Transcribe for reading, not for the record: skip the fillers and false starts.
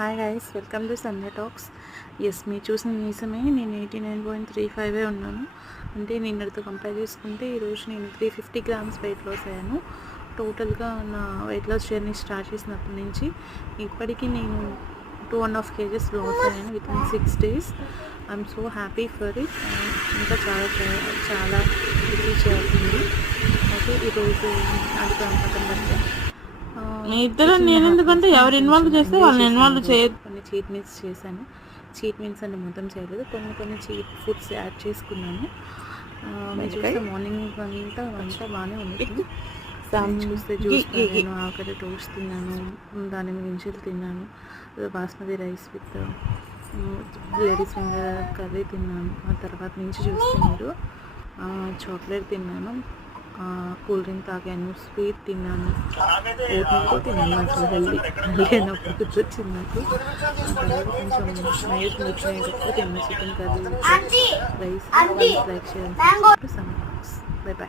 Hi guys, welcome to Sandhya talks. Yes, మీరు చూసిన నిజమే, నేను 89.35 ఉన్నాను. అంటే నిన్నటితో కంపేర్ చేసుకుంటే ఈరోజు నేను 350 గ్రామ్స్ వెయిట్ లాస్ అయ్యాను. టోటల్గా నా వెయిట్ లాస్ జర్నీ స్టార్ట్ చేసినప్పటి నుంచి ఇప్పటికీ నేను 2.5 kgs లాస్ అయ్యాను with in 6 days. I'm so happy for it. ఇంకా చాలా రిసీవ్ చేయాల్సింది. అయితే ఈరోజు అది పక్కన పెడితే ఇద్దరు నేను ఎందుకంటే ఎవరు ఇన్వాల్వ్ చేస్తే వాళ్ళని ఇన్వాల్వ్ చేయదు. కొన్ని చీట్ మీల్స్ చేశాను. చీట్ మీల్స్ అంటే మొత్తం చేయలేదు, కొన్ని చీట్ ఫుడ్స్ యాడ్ చేసుకున్నాను. మీరు చూస్తే మార్నింగ్ అంతా బాగానే ఉంది. చూస్తే జ్యూస్ తాగాను, ఆకలి టోస్ట్ తిన్నాను, దాని గింజలు తిన్నాను, basmati rice with ladies finger curry తిన్నాను. ఆ తర్వాత నుంచి చూస్తే మీరు చాక్లెట్ తిన్నాను, కూల్ డ్రింక్ తాగాను, స్వీట్ తిన్నాను, ఓట్మీల్తో తిన్నాను. అసలు హెల్దీ అయినప్పుడు గుర్తొచ్చింది నాకు. ఆ తర్వాత కొంచెం నైట్ మిర్చి తిన్నాను, చికెన్ కర్రీ రైస్. లైక్ చేయాలి. Bye bye.